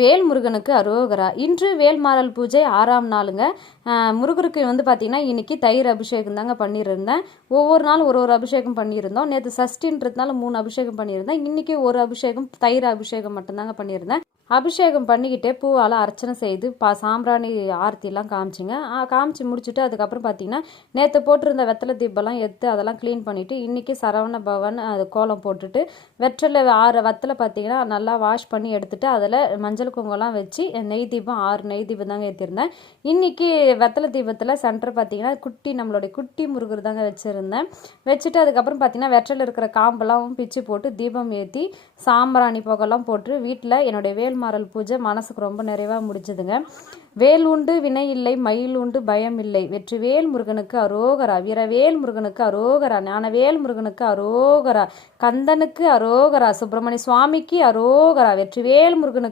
வேல் முருகனுக்கு அரோகரா. இன்று வேல்மாறல் பூஜை 6ஆம் நாளுங்க. முருகருக்கு பார்த்திங்கன்னா இன்றைக்கி தயிர் அபிஷேகம் தாங்க பண்ணியிருந்தேன். ஒவ்வொரு நாள் ஒரு ஒரு அபிஷேகம் பண்ணியிருந்தோம். நேற்று சஷ்டின்றதுனால 3 அபிஷேகம் பண்ணியிருந்தேன். இன்றைக்கி ஒரு அபிஷேகம் தயிர் அபிஷேகம் மட்டும்தாங்க பண்ணியிருந்தேன். அபிஷேகம் பண்ணிக்கிட்டே பூவால் அர்ச்சனை செய்து சாம்பிராணி ஆரத்திலாம் காமிச்சிங்க. காமிச்சு முடிச்சுட்டு அதுக்கப்புறம் பார்த்திங்கன்னா நேற்று போட்டிருந்த வெத்தலை தீபம்லாம் எடுத்து அதெல்லாம் க்ளீன் பண்ணிவிட்டு இன்றைக்கி சரவண பவன் அது கோலம் போட்டுட்டு வெற்றிலை 6 வெத்தலை பார்த்திங்கன்னா நல்லா வாஷ் பண்ணி எடுத்துகிட்டு அதில் மஞ்சள் குங்குமம்லாம் வச்சு நெய் தீபம் 6 நெய் தீபம் தாங்க ஏற்றிருந்தேன். இன்றைக்கி வெத்தலை தீபத்தில் சென்டர் பார்த்திங்கன்னா நம்மளுடைய குட்டி முருகர் தாங்க வச்சுருந்தேன். வச்சுட்டு அதுக்கப்புறம் பார்த்திங்கன்னா வெற்றில் இருக்கிற காம்பெல்லாம் பிச்சு போட்டு தீபம் ஏற்றி சாம்பிராணி புகைலாம் போட்டு வீட்டில் என்னுடைய வேல்மாறல் பூஜை மனசுக்கு ரொம்ப நிறைவாக முடிஞ்சதுங்க. வேல் உண்டு வினை இல்லை, மயில் உண்டு பயம் இல்லை. வெற்றிவேல் முருகனுக்கு அரோகரா. வீரவேல் முருகனுக்கு அரோகரா. ஞானவேல் முருகனுக்கு அரோகரா. கந்தனுக்கு அரோகரா. சுப்பிரமணிய சுவாமிக்கு அரோகரா. வெற்றிவேல் முருகனுக்கு